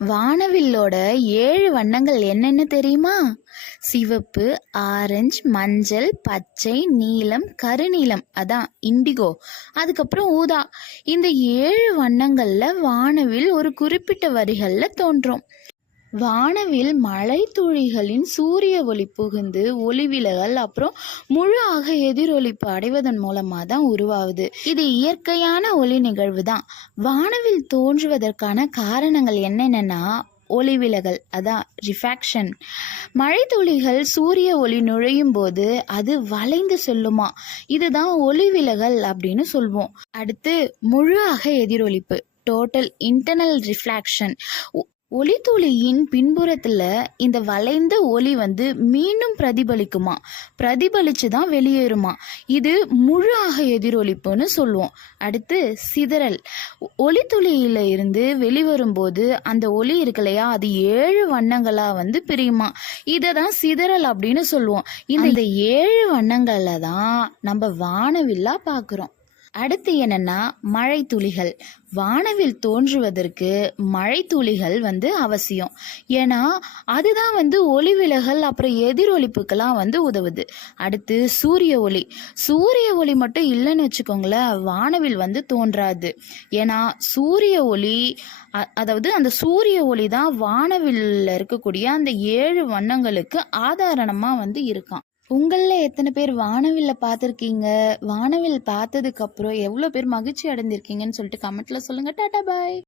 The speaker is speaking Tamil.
வானவில்லோட 7 வண்ணங்கள் என்னென்னு தெரியுமா? சிவப்பு, ஆரஞ்சு, மஞ்சள், பச்சை, நீலம், கருநீலம், அதான் இண்டிகோ, அதுக்கப்புறம் ஊதா. இந்த 7 வண்ணங்கள்ல வானவில் ஒரு குறிப்பிட்ட வரிகள்ல தோன்றும். வானவில் மழை துளிகளின் சூரிய ஒளி புகுந்து ஒளிவிலகல் அப்புறம் முழு ஆக எதிரொலிப்பு அடைவதன் மூலமாக தான் உருவாகுது. இது இயற்கையான ஒளி நிகழ்வு தான். வானவில் தோன்றுவதற்கான காரணங்கள் என்னென்னா ஒளிவிலகல், அதான் ரிஃப்ராக்ஷன். மழை துளிகள் சூரிய ஒளி நுழையும் போது அது வளைந்து செல்லுமா, இதுதான் ஒளிவிலகல் அப்படின்னு சொல்வோம். அடுத்து முழு ஆக எதிரொலிப்பு, டோட்டல் இன்டர்னல் ரிஃப்ராக்ஷன். ஒளித்துளியின் பின்புறத்தில் இந்த வளைந்த ஒளி மீண்டும் பிரதிபலிக்குமா, பிரதிபலித்து தான் வெளியேறுமா, இது முழு ஆக எதிரொலிப்புன்னு சொல்லுவோம். அடுத்து சிதறல். ஒளித்துளியில இருந்து வெளிவரும்போது அந்த ஒளி இருக்கு இல்லையா, அது 7 வண்ணங்களாக பிரியுமா, இதை தான் சிதறல் அப்படின்னு சொல்லுவோம். இந்த 7 வண்ணங்களை தான் நம்ம வானவில்லா பார்க்குறோம். அடுத்து என்னன்னா மழை துளிகள். வானவில் தோன்றுவதற்கு மழை துளிகள் அவசியம். ஏன்னா அதுதான் ஒளிவிலகல் அப்புறம் எதிரொலிப்புக்கெல்லாம் உதவுது. அடுத்து சூரிய ஒளி. சூரிய ஒளி மட்டும் இல்லைன்னு வச்சுக்கோங்களேன், வானவில் தோன்றாது. ஏன்னா சூரிய ஒளி, அதாவது அந்த சூரிய ஒளி தான் வானவில்ல இருக்கக்கூடிய அந்த 7 வண்ணங்களுக்கு ஆதாரமாக இருக்கான். உங்களில் எத்தனை பேர் வானவில்ல பார்த்துருக்கீங்க? வானவில் பார்த்ததுக்கு அப்புறம் எவ்வளோ பேர் மகிழ்ச்சி அடைந்திருக்கீங்கன்னு சொல்லிட்டு கமெண்ட்ல சொல்லுங்க. டாடா பாய்.